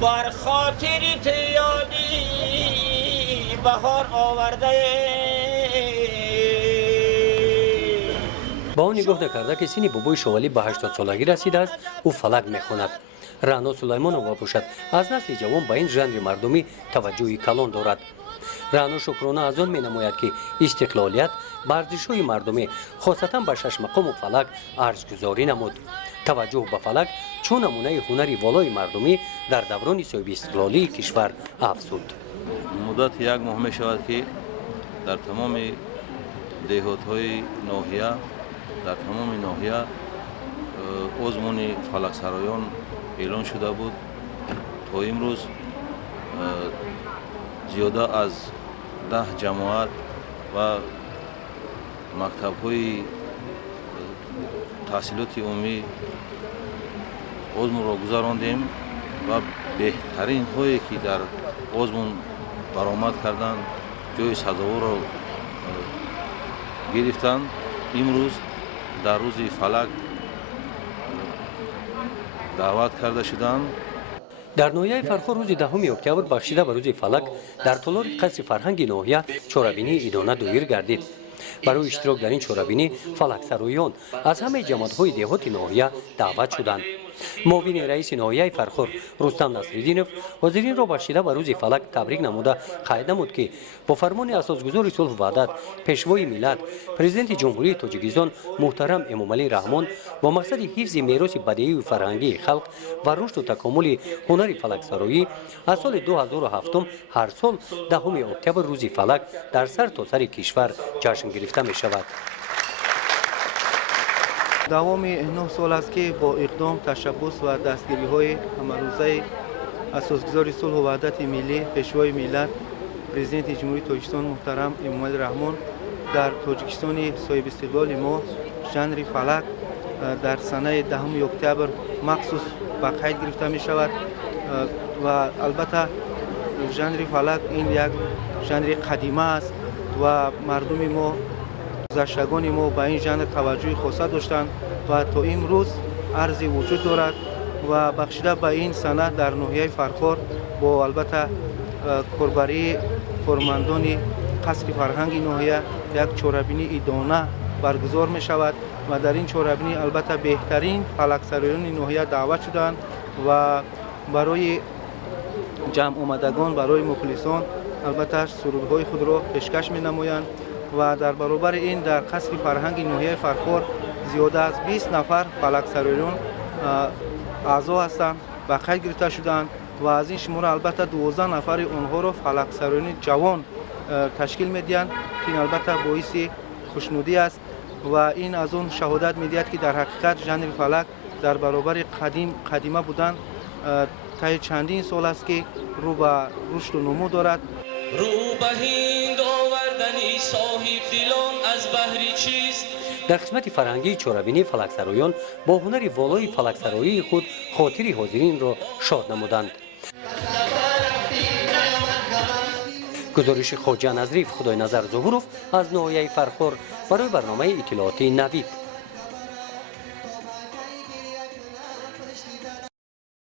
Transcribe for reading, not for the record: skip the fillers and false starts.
بر خاطر یادی بهار آورده. با او نگاه نکرده که سین بابای شوالی به 80 سالگی رسیده است. او فلک میخواند. رعنا سلیمانова باشد از نسل جوان به این ژانر مردمی توجهی کلان دارد. رعنا شکرانه از آن مینماید که استقلالیت به ارزش‌های مردمی خاصتا به 6 مقام فلک ارزش‌گذاری نمود. توجه به فلک چون نمونه هنری والای مردمی در دوران صاحب استقلالی کشور افزود. مدت یک ماه می شود که در تمام دهات‌های ناحیه در تمام ناحیه آزمون فلکسرایان اعلان شده بود. تا امروز زیاده از 10 جماعت و مکتب‌های تحصیلات عمومی آزمون را گذراندیم و بهترین هایی که در آزمون برآمد کردند جای سزاوار را گرفتند. امروز در روز فلک دعوت کرده شدند. در ناحیه فرخار روز 10 اکتبر بخشیده به روز فلک در تالار قصر فرهنگ ناحیه چهاربینی ادانه دایر گردید. برای اشتراک در این چهاربینی فلکسرایان از همه جماعت‌های دهات ناحیه دعوت شدند. معاون رئیس ناحیه فرخار رستم نصرالدینов حاضرین را بخشیده به روز فلک تبریک نموده قید نمود که با فرمان اساسگذار صلح و وحدت پیشوای ملت پرزیدنت جمهوری تاجیکستان محترم امامعلی رحمان با مقصد حفظ میراث بدیعی و فرهنگی خلق و رشد و تکامل هنر فلکسرایی از سال 2007 هر سال 10 اکتبر روز فلک در سرتاسر کشور جشن گرفته می شود. دوام 9 سال است که با اقدام تشبث و دستگیری های همروزه اساسگذار صلح و وحدت ملی پیشوای ملت پرزیدنت جمهوری تاجیکستان محترم امامعلی رحمان در تاجیکستان صاحب استقلال ما ژانر فلک در سنه 10 اکتبر مخصوص به قید گرفته می شود و البته ژانر فلک این یک ژانر قدیمی است و مردم ما گذشتگان ما به این ژانر توجه خاصه داشتند و تا امروز ارزی وجود دارد و بخشیده به این سنه در ناحیه فرخار با البته کاربری کارمندان قصر فرهنگ ناحیه یک چهاربینی ادانه برگزار می شود و در این چهاربینی البته بهترین فلکسرایان ناحیه دعوت شدند و برای جمع آمدگان برای مخلصان البته سرودهای خود را پیشکش می نمایند و در برابر این در قصر فرهنگ ناحیه فرخار زیاده از 20 نفر فلکسرایان اعضا هستند و قید گرفته شدند و از این شماره البته 12 نفر آنها را فلکسرایان جوان تشکیل میدهند که البته باعث خوشنودی است و این از اون شهادت میدهد که در حقیقت ژانر فلک در برابر قدیمه بودن طی چندین سال است که رو به رشد و نمو دارد. رو به هند آوردنی صاحب دلان از بهر چیست؟ در قسمت فرهنگی چهاربینی فلکسرایان با هنر والای فلکسرایی خود خاطر حاضرین را شاد نمودند. گزارش خواجه نظریف خدای نظر ظهورов از ناحیه فرخار برای برنامه اطلاعاتی نوید.